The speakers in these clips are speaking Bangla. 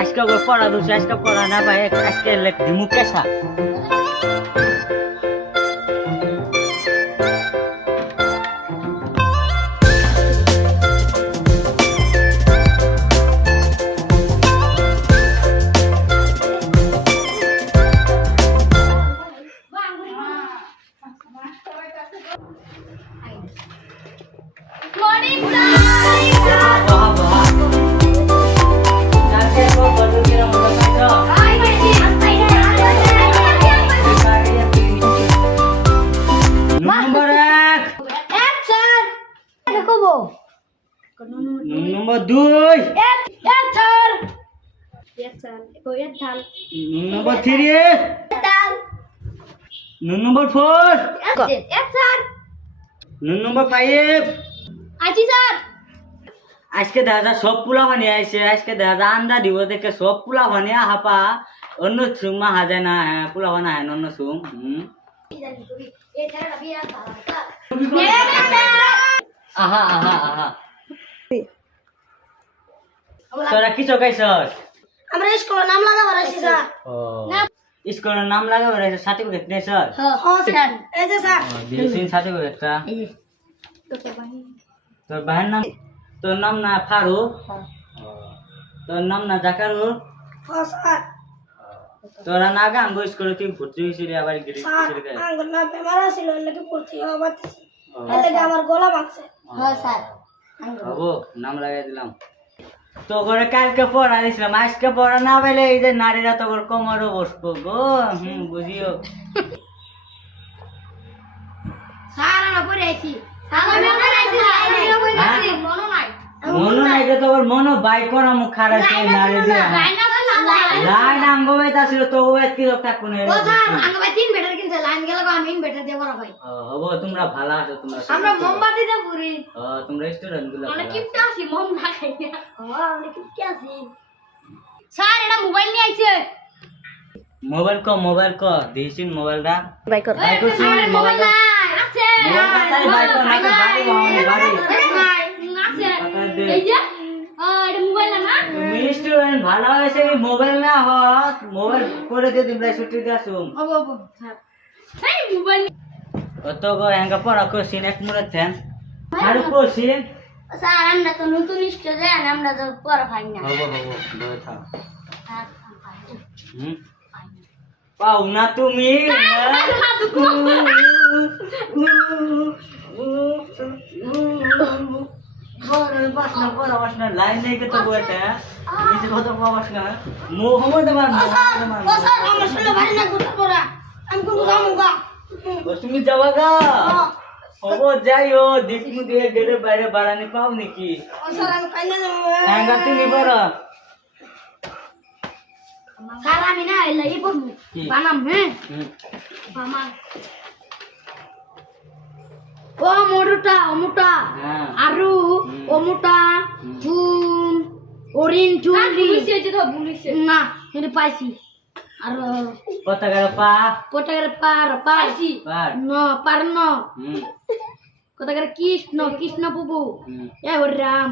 আজকে ওর পড়া দোষ আজকে পড়া না ভাই আজকে দিমু কেসা নম্বর 2 নম্বর 3 নম্বর 4 নম্বর 5 আজকে দাদা সব পোলা বানিয়ে আইছে আজকে দাদা আন্দা দিব দেখে সব পোলা বানিয়ে হাপা অন্য সুমা হাজায় না হ্যাঁ পোলা বানা হ্যাঁ অন্য সুম আহা আহা আহা তোরা কি চকাইছস আমরা স্কুলের নাম লাগাবার আছি স্যার ও স্কুলের নাম লাগাবার আছে সার্টিফিকেট নেই স্যার হ্যাঁ স্যার এই যে স্যার দিয়েছেন সার্টিফিকেটটা তোর ভাইয়ের নাম তোর নাম না ফারুক তোর নাম না জাকারুল হ্যাঁ স্যার তোরা না গান বইস করে তুই ভর্তি হয়েছিলি আবার গিরি আঙ্গুর না বেমার আছিল লাগে পড়তে হবে এলাকে আমার গলা ভাঙছে হ্যাঁ স্যার হবো নাম লাগাই দিলাম তো করে কালকে পড়া দিছিলাম আজকে পড়া না পেলে এই যে নারীরা তো কোমরও বসবো গো বুঝিও স্যার আমরা পড়ে আইছি মনো নাই যে তোর মনো বাই করা মুখ খারাপ সেই নারী দিয়ে লাইন আঙ্গ বাইতা ছিল তো ওই কি রক্ষা কোনে ও স্যার আঙ্গ বাই 3 বেটার কিনছে লাইন গেল আমি বেটার দিয়ে বড় ভাই হবো তোমরা ভালো আছো তোমরা আমরা মোমবাতি দিয়ে পুরি তোমরা স্টুডেন্ট গুলো আমরা কিপটা আছি মোম না খাই না আমরা কিপটা আছি স্যার এটা মোবাইল নিয়ে আইছে মোবাইল কো দিছিন মোবাইলটা বাই কর মোবাইল না আছে মোবাইল বাই কর না বাড়ি আছে এই যে এটা মোবাইল না স্টুডেন্ট ভালো হয়েছে মোবাইল না হত মোবাইল করে দিয়ে তোমরা ছুটি দিয়াছুম হবো স্যার এই মোবাইল কত গো হ্যাঙ্গা পড়া কোশ্চিন এক মুরে থেন আর কোশ্চিন স্যার আমরা তো নতুন স্টুডেন্ট আমরা তো পড়া পাই না হবো বই থাও পাও না তুমি বাসনা লাইন নেই তো বইটা নিচে কত বাসনা মোহাম্মদ আমার ও স্যার আমার শুনে ভাই না গুটা পড়া আমি কোন যামুগা তুমি যাবা গা হবো যাইও দেখমু দিয়ে গেলে বাইরে বাড়ানি পাও নাকি ও স্যার আমি কাইনা যাবো হ্যাঙ্গা তুমি বড় স্যার আমি না এলাই পড়মু বানাম হ্যাঁ বানাম ও মোটা মোটা আরু ও মোটা ফুল ওরিন চুরি বুলিছে না এটা পাইছি আর পতাকার পা পতাকার পার পাইছি ন পার ন পতাকার কৃষ্ণ কৃষ্ণ প্রভু এ হরি রাম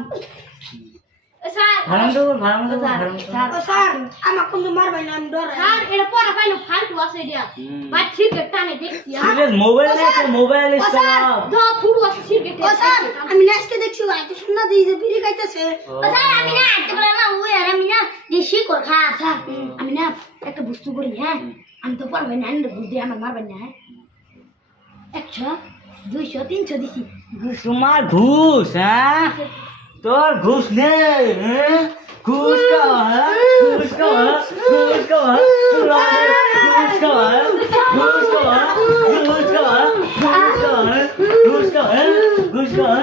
স্যার স্যার আমার কোন মারবাই না আমি ডর স্যার এটা পড়া পাইলো ফালতু আছে দিয়া বাট সিগারেট টানে দেখছি মোবাইল নাই মোবাইল স্যার তো ফুড়ু আছে সিগারেট ও স্যার আমি নাচকে দেখছি এত সুন্দর দিই যে বিড়ি খাইতেছে ও স্যার আমি না আইতে পারে না ওই আর আমি না দেশি কর খা স্যার আমি না একটা বস্তু করি হ্যাঁ আমি তো পারবাই না আমি বুঝি আমার মারবাই না হ্যাঁ 100 200 300 দিছি তোমার ঘুষ হ্যাঁ তোর ঘুষ নেই ঘুষ খাওয়া ঘুষ খাওয়া ঘুষ খাওয়া ঘুষ খাওয়া ঘুষ খাওয়া ঘুষ খাওয়া ঘুষ খাওয়া ঘুষ খাওয়া ঘুষ খাওয়া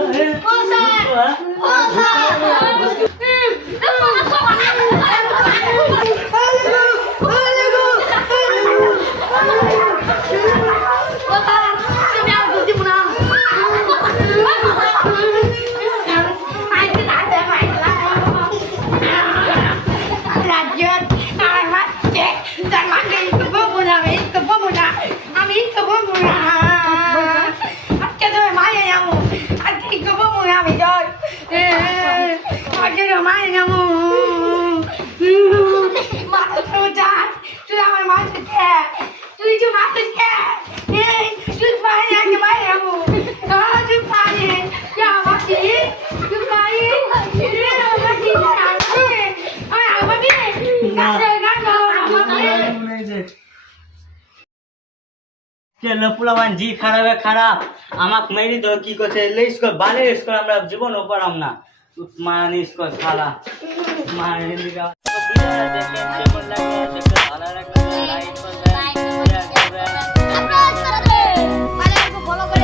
আমি মারি না মু তুই আমার মারতে কে তুই যে মারতে কে এই তুই মারি আগে মারি না মু তুই পারি তুই আমাকে তুই পারি পোলাবান জি খারাপ আমাক মেরি তো কি করছে স্কুল বালে স্কুল আমরা জীবন পারাম না মান স্কুল খালা মান হিন্দি আপনারা ফলো করে